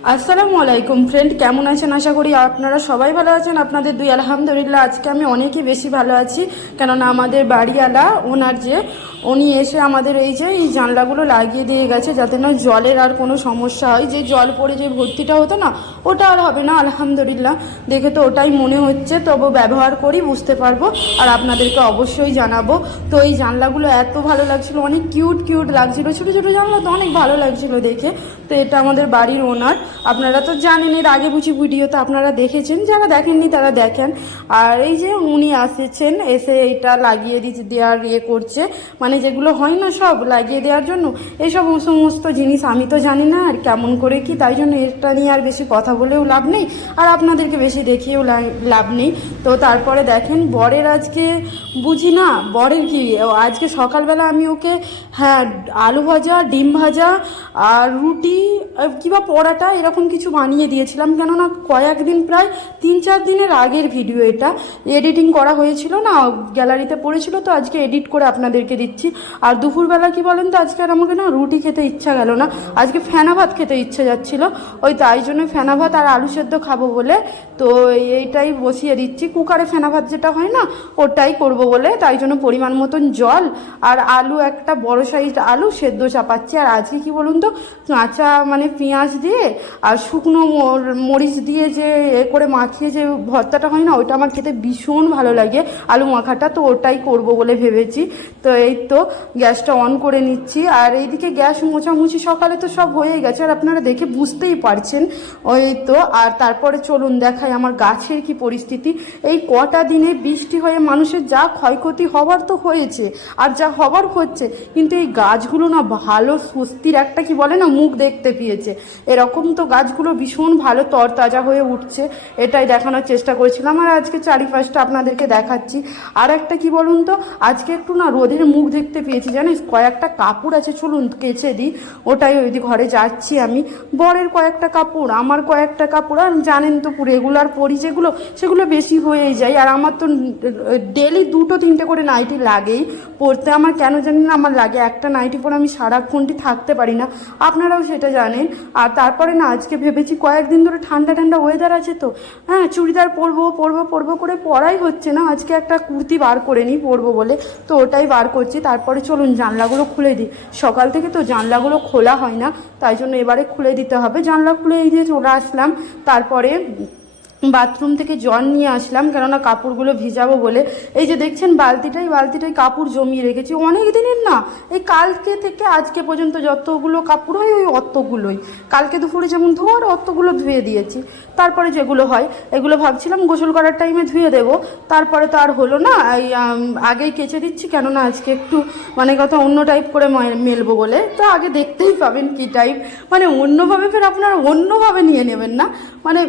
আসসালামু আলাইকুম ফ্রেন্ড কেমন আছেন? আশা করি আপনারা সবাই ভালো আছেন। আপনাদের দুই, আলহামদুলিল্লাহ, আজকে আমি অনেকই বেশি ভালো আছি। কেননা আমাদের বাড়িওয়ালা, ওনার যে উনি এসে আমাদের এই যে, এই জানলাগুলো লাগিয়ে দিয়ে গেছে যাতে না জলের আর কোনো সমস্যা হয়। যে জল পড়ে যে ভর্তিটা হতো না, ওটা আর হবে না, আলহামদুলিল্লাহ। দেখে তো ওটাই মনে হচ্ছে, তবু ব্যবহার করি, বুঝতে পারব। আর আপনাদেরকে অবশ্যই জানাব। তো এই জানলাগুলো এত ভালো লাগছিল, অনেক কিউট কিউট লাগছিল। ছোটো ছোটো জানলা তো অনেক ভালো লাগছিল দেখে। তো এটা আমাদের বাড়ির ওনার। আপনারা তো জানেন, এর আগে বুঝি ভিডিওতে আপনারা দেখেছেন, যারা দেখেননি তারা দেখেন। আর এই যে উনি আসেছেন, এসে এটা লাগিয়ে দিচ্ছে দেওয়ার ইয়ে করছে। মানে যেগুলো হয় না সব লাগিয়ে দেওয়ার জন্য এইসব সমস্ত জিনিস আমি তো জানি না আর কেমন করে কি, তাই জন্য এটা নিয়ে আর বেশি কথা বলেও লাভ নেই। আর আপনাদেরকে বেশি দেখিয়েও লাভ নেই। তো তারপরে দেখেন, বরের আজকে, বুঝি না, বরের কি আজকে সকালবেলা আমি ওকে হ্যাঁ আলু ভাজা, ডিম ভাজা আর রুটি কিংবা পরাটা, এরকম কিছু বানিয়ে দিয়েছিলাম। কেননা কয়েকদিন প্রায় তিন চার দিনের আগের ভিডিও এটা। এডিটিং করা হয়েছিল না, গ্যালারিতে পড়েছিল, তো আজকে এডিট করে আপনাদেরকে দিচ্ছি। আর দুপুরবেলা কি বলেন তো, আজকে আর আমাকে না রুটি খেতে ইচ্ছা গেল না। আজকে ফেনা ভাত খেতে ইচ্ছে যাচ্ছিল। ওই তাই জন্য ফেনা ভাত আর আলু সেদ্ধ খাব বলে তো এইটাই বসিয়ে দিচ্ছি। কুকারে ফেনা ভাত যেটা হয় না, ওটাই করব বলে তাই জন্য পরিমাণ মতন জল আর আলু, একটা বড় সাইজ আলু সেদ্ধ চাপাচ্ছি। আর আজকে কি বলুন তো, কাঁচা মানে পেঁয়াজ দিয়ে আর শুকনো মরিচ দিয়ে যে এ করে মাখিয়ে যে ভর্তাটা হয় না, ওইটা আমার খেতে ভীষণ ভালো লাগে। আলু মাখাটা তো ওটাই করব বলে ভেবেছি। তো এই তো গ্যাসটা অন করে নিচ্ছি। আর এইদিকে গ্যাস মোছামুছি সকালে তো সব হয়েই গেছে, আর আপনারা দেখে বুঝতেই পারছেন। ওই তো, আর তারপরে চলুন দেখাই আমার গাছের কি পরিস্থিতি। এই কটা দিনে বৃষ্টি হয়ে মানুষের যা ক্ষয়ক্ষতি হবার তো হয়েছে, আর যা হবার হচ্ছে, কিন্তু এই গাছগুলো না ভালো স্বস্তির একটা কি বলে না মুখ দেখতে পেয়েছে। এরকম তো গাছগুলো ভীষণ ভালো তরতাজা হয়ে উঠছে, এটাই দেখানোর চেষ্টা করেছিলাম। আর আজকে চারিপাশটা আপনাদেরকে দেখাচ্ছি। আর একটা কি বলুন তো, আজকে একটু না রোদের মুখ দেখতে পেয়েছি, জানিস? কয়েকটা কাপড় আছে, চলুন কেচে দিই। ওটাই ওই ঘরে যাচ্ছি আমি। বরের কয়েকটা কাপড়, আমার কয়েকটা কাপড়, আর জানেন তো রেগুলার পরি যেগুলো, সেগুলো বেশি হয়েই যায়। আর আমার তো ডেলি দুটো, তিনটে করে নাইটি লাগেই পরতে। আমার কেন জানি না আমার লাগে। একটা নাইটি পরে আমি সারাক্ষণটি থাকতে পারি না। আপনারাও সেটা জানেন। আর তারপরে না, আজকে ভেবেছি কয়েকদিন ধরে ঠান্ডা ঠান্ডা ওয়েদার আছে তো। হ্যাঁ চুড়িদার পরবো পরবো পরবো করে, পরাই হচ্ছে না। আজকে একটা কুর্তি বার করে নিই পরবো বলে। তো ওটাই বার করছি। তারপরে চলুন জানলাগুলো খুলে দিই। সকাল থেকে তো জানলাগুলো খোলা হয় না, তাই জন্য এবারে খুলে দিতে হবে। জানলা খুলে এই দিয়ে চলে আসলাম। তারপরে বাথরুম থেকে জল নিয়ে আসলাম, কেননা কাপড়গুলো ভিজাবো বলে। এই যে দেখছেন, বালতিটাই বালতিটাই কাপড় জমিয়ে রেখেছি। অনেক দিনের না, এই কালকে থেকে আজকে পর্যন্ত যতগুলো কাপড় হয়, ওই অতগুলোই। কালকে দুপুরে যেমন ধোয়ার অতগুলো ধুয়ে দিয়েছি। তারপরে যেগুলো হয়, এগুলো ভাবছিলাম গোসল করার টাইমে ধুয়ে দেবো। তারপরে তো আর হলো না, এই আগেই কেচে দিচ্ছি, কেননা আজকে একটু মানে কথা অন্য টাইপ করে মেলবো বলে। তো আগে দেখতেই পাবেন কি টাইপ মানে অন্যভাবে ফের আপনারা অন্যভাবে নিয়ে নেবেন না। মানে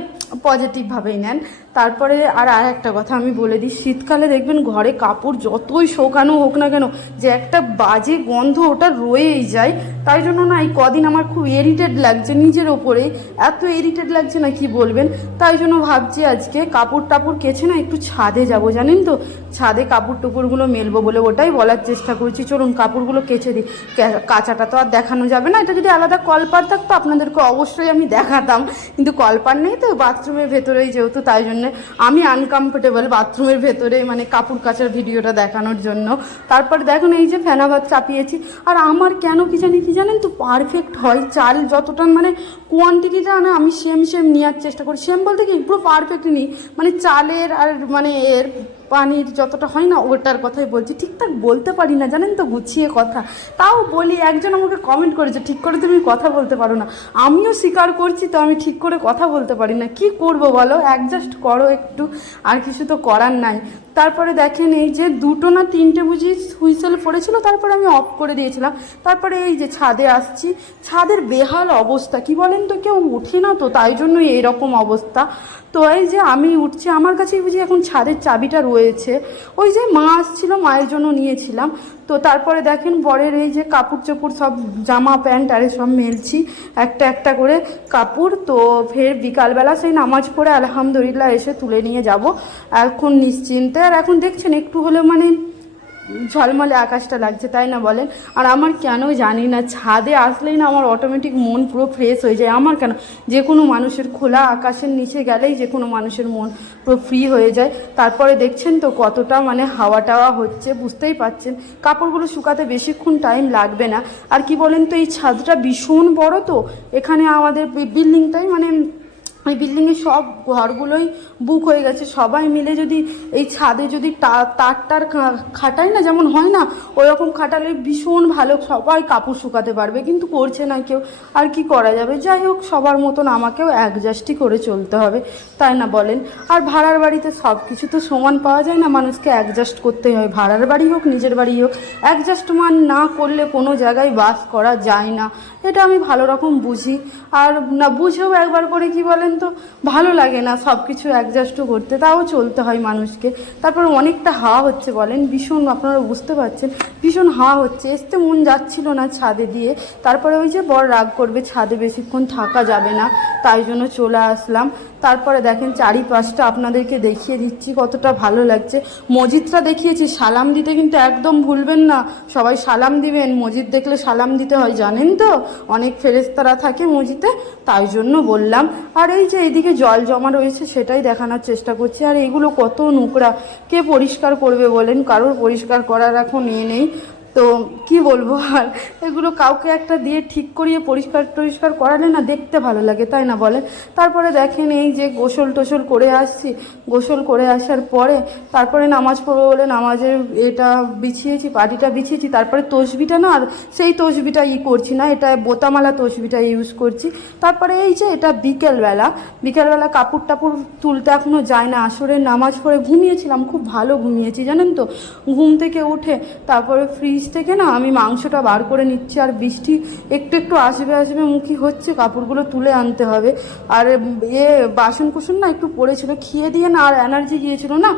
পজিটিভভাবেই নেন। তারপরে আর আর একটা কথা আমি বলে দিই, শীতকালে দেখবেন ঘরে কাপড় যতই শোকানো হোক না কেন, যে একটা বাজে গন্ধ ওটা রয়েই যায়। তাই জন্য না এই কদিন আমার খুব এরিটেড লাগছে নিজের ওপরেই এত এরিটেড লাগছে না কি বলবেন? তাই জন্য ভাবছি আজকে কাপড় টাপড় কেছে না একটু ছাদে যাব, জানেন তো? ছাদে কাপড় টুপড়গুলো মেলবো বলে ওটাই বলার চেষ্টা করছি। চলুন কাপড়গুলো কেচে দিই। কাঁচাটা তো আর দেখানো যাবে না, এটা যদি আলাদা কলপার থাকতো আপনাদেরকে অবশ্যই আমি দেখাতাম। কিন্তু কলপার নেই তো, বাথরুমের ভেতরেই যেহেতু, তাই জন্য আমি আনকমফোর্টেবল বাথরুমের ভেতরে মানে কাপড় কাচার ভিডিওটা দেখানোর জন্য। তারপর দেখুন এই যে ফেনা ভাত চাপিয়েছি। আর আমার কেন কি জানি, কি জানেন তো পারফেক্ট হয়। চাল যতটা মানে কোয়ান্টিটিটা না, আমি সেম সেম নেওয়ার চেষ্টা করি। সেম বলতে কি, পুরো পারফেক্ট নিই। মানে চালের আর মানে এর পানির যতটা হয় না, ওটার কথাই বলছি। ঠিকঠাক বলতে পারি না, জানেন তো, গুছিয়ে কথা। তাও বলি, একজন আমাকে কমেন্ট করেছে, ঠিক করে তুমি কথা বলতে পারো না। আমিও স্বীকার করছি, তো আমি ঠিক করে কথা বলতে পারি না। কি করব বলো? অ্যাডজাস্ট করো একটু, আর কিছু তো করার নাই। তারপরে দেখেন, এই যে দুটো না তিনটে বুঝি হুইসেল পড়েছিল, তারপরে আমি অফ করে দিয়েছিলাম। তারপরে এই যে ছাদে আসছি, ছাদের বেহাল অবস্থা, কি বলেন তো, কেউ উঠে না তো, তাই জন্যই এরকম অবস্থা। তো এই যে আমি উঠছি, আমার কাছেই বুঝি এখন ছাদের চাবিটা রয়েছে ওই যে মা আসছিল, মায়ের জন্য নিয়েছিলাম। তো তারপরে দেখেন বরের এই যে কাপড় চোপড় সব জামা, প্যান্ট, আরে সব মেলছি, একটা একটা করে কাপড়। তো ফের বিকালবেলা সেই নামাজ পড়ে আলহামদুলিল্লাহ এসে তুলে নিয়ে যাব। এখন নিশ্চিন্তে। আর এখন দেখছেন, একটু হলেও মানে ঝলমলে আকাশটা লাগছে, তাই না বলেন? আর আমার কেন জানি না, ছাদে আসলেই না আমার অটোমেটিক মন পুরো ফ্রেশ হয়ে যায়। আমার কেন? যে কোনো মানুষের খোলা আকাশের নিচে গেলেই যে কোনো মানুষের মন পুরো ফ্রি হয়ে যায়। তারপরে দেখছেন তো কতটা মানে হাওয়া টাওয়া হচ্ছে, বুঝতেই পাচ্ছেন। কাপড়গুলো শুকাতে বেশিক্ষণ টাইম লাগবে না। আর কি বলেন তো, এই ছাদটা ভীষণ বড় তো। এখানে আমাদের বিল্ডিংটাই মানে ওই বিল্ডিংয়ে সব ঘরগুলোই বুক হয়ে গেছে। সবাই মিলে যদি এই ছাদে যদি তার টার খা- খাটায় না, যেমন হয় না ওরকম খাটালে ভীষণ ভালো, সবাই কাপড় শুকাতে পারবে, কিন্তু করছে না কেউ। আর কি করা যাবে? যাই হোক, সবার মতন আমাকেও অ্যাডজাস্টই করে চলতে হবে, তাই না বলেন? আর ভাড়ার বাড়িতে সব কিছু তো সমান পাওয়া যায় না, মানুষকে অ্যাডজাস্ট করতেই হয়। ভাড়ার বাড়ি হোক, নিজের বাড়ি হোক অ্যাডজাস্টমান না করলে কোনো জায়গায় বাস করা যায় না। এটা আমি ভালো রকম বুঝি। আর না, বুঝেও একবার করে কি বলেন? তো ভালো লাগে না সব কিছু অ্যাডজাস্টও করতে, তাও চলতে হয় মানুষকে। তারপর অনেকটা হাওয়া হচ্ছে বলেন, ভীষণ আপনারা বুঝতে পারছেন, ভীষণ হাওয়া হচ্ছে। আসতে মন যাচ্ছিল না ছাদে দিয়ে, তারপরে ওই যে বর রাগ করবে, ছাদে বেশিক্ষণ থাকা যাবে না, তাই জন্য চলে আসলাম। তারপরে দেখেন চারিপাশটা আপনাদেরকে দেখিয়ে দিচ্ছি, কতটা ভালো লাগছে। মসজিদটা দেখিয়েছি, সালাম দিতে কিন্তু একদম ভুলবেন না। সবাই সালাম দিবেন মসজিদ দেখলে সালাম দিতে হয়, জানেন তো? অনেক ফেরেস্তারা থাকে মসজিদে তাই জন্য বললাম। আর এই যে এদিকে জল জমা রয়েছে, সেটাই দেখানোর চেষ্টা করছি। আর এগুলো কত নোংরা, কে পরিষ্কার করবে বলেন? কারোর পরিষ্কার করার এখন এ নেই। তো কি বলব আর? এগুলো কাউকে একটা দিয়ে ঠিক করিয়ে পরিষ্কার টরিষ্কার করালে না দেখতে ভালো লাগে, তাই না বলে? তারপরে দেখেন এই যে গোসল টোসল করে আসছি। গোসল করে আসার পরে তারপরে নামাজ পড়ব বলে নামাজের এটা বিছিয়েছি, পাটিটা বিছিয়েছি, তারপরে তসবিটা না আর সেই তসবিটা ই করছি না, এটা বোতামালা তসবিটা ইউজ করছি। তারপরে এই যে এটা বিকেলবেলা বিকেলবেলা কাপড় টাপড় তুলতে এখনও যায় না, আসরের নামাজ পড়ে ঘুমিয়েছিলাম, খুব ভালো ঘুমিয়েছি, জানেন তো? ঘুম থেকে উঠে তারপরে ফ্রিজ থেকে না আমি মাংসটা বার করে নিচ্ছি, আর বৃষ্টি একটু একটু আসবে আসবে মুখী হচ্ছে, কাপড়গুলো তুলে আনতে হবে। আর এ বাসন কুসন না একটু পড়েছিল, খেয়ে দিয়ে না আর এনার্জি গিয়েছিল না।